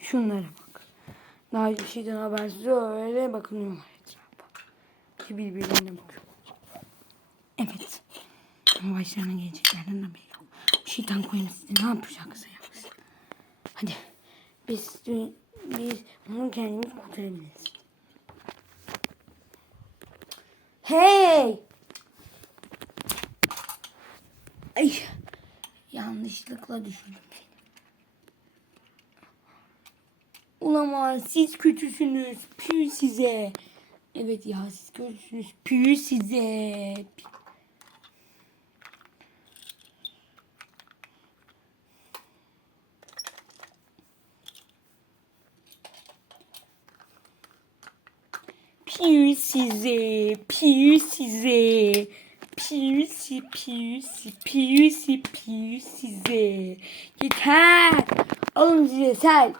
Şunlara bak. Daha hiçbir şeyden habersiz öyle bakınıyorlar etrafa. Ki birbirlerine bakıyor. Evet. Ama başlarına geleceklerden haberi yok. Şeytan koyun size ne yapacaksa yapsın. Hadi. Biz, biz onu kendimiz kurtarabiliriz. Hey! Ay! Yanlışlıkla düşürdüm seni. Olamaz. Siz kötüsünüz. Pü size. Evet ya siz kötüsünüz. Pü size. Pü size. Pü size. Püsi püsi püsi pü size. Yeter. Alın size sel.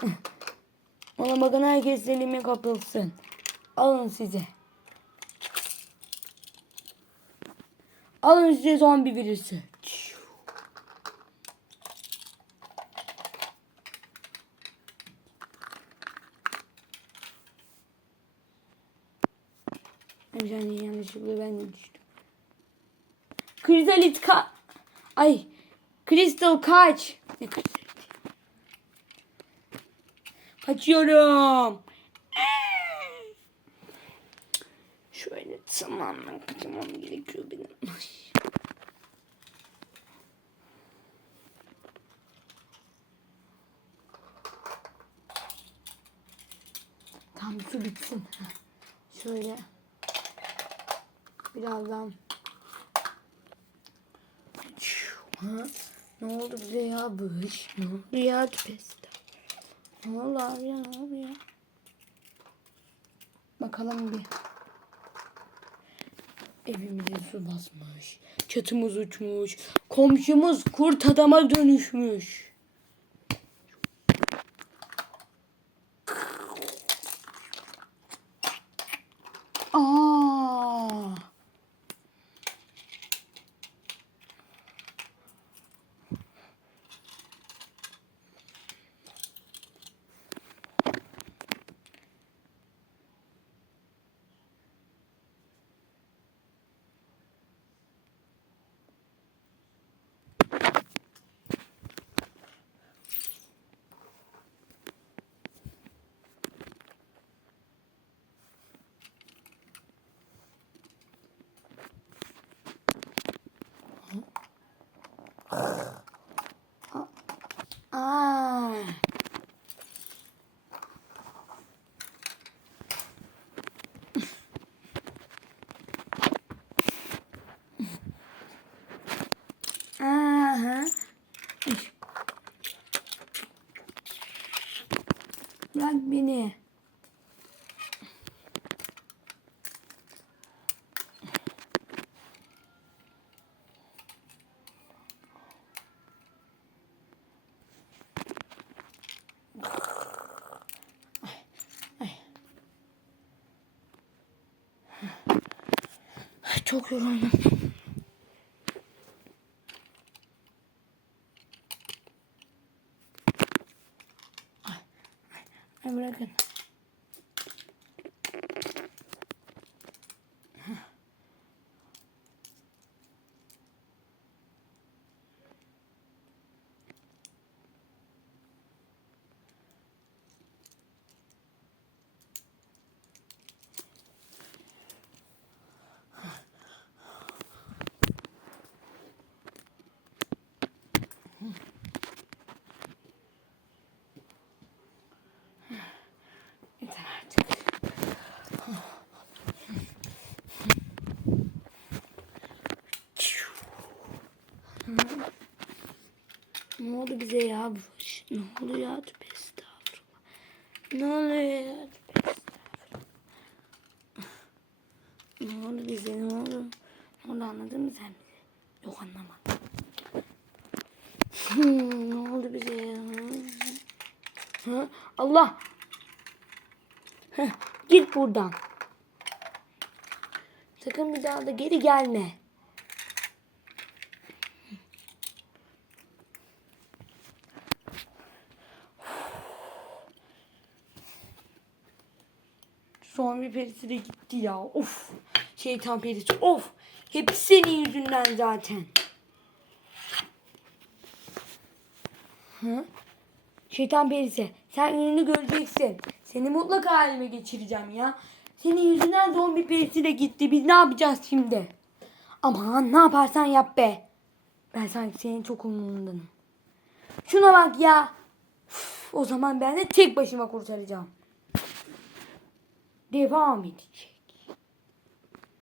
Ona bakın herkes elime kapılsın. Alın size. Alın size zombi virüsü. Saniye yanlışlıkla ben de düştüm. Kristalit ka... Ay. Kristal kaç. Ne kristalit? Kaçıyorum. Şöyle tamamen kaçamam gerekiyor benim. Tamam şu bitsin. Şöyle. Birazdan. Ha? Ne oldu bize ya bu iş? Ne oldu ya tüpeste? Ne oldu abi ya? Ya? Bakalım bir. Evimize su basmış. Çatımız uçmuş. Komşumuz kurt adama dönüşmüş. 啊。Çok yoruldum. Ay, ay, ay bırakın. Yeter artık. Ne oldu bize ya? Ne oldu ya? Tövbe estağfurullah. Ne oluyor ya? Estağfurullah. Ne oldu bize? Ne oldu? Ne oldu anladın mı sen bizi? Yok anlamadım. Hmm, ne oldu bize ya? Allah! Git buradan. Sakın bir daha da geri gelme. Zombi perisi de gitti ya. Of. Şeytan perisi. Of. Hepsi senin yüzünden zaten. Hı? Şeytan perisi. Sen gününü göreceksin. Seni mutlaka halime geçireceğim ya. Senin yüzünden zombi perisi de gitti. Biz ne yapacağız şimdi? Aman ne yaparsan yap be. Ben sanki senin çok umurundanım. Şuna bak ya. Üf, o zaman ben de tek başıma kurtaracağım. Devam edeceğim.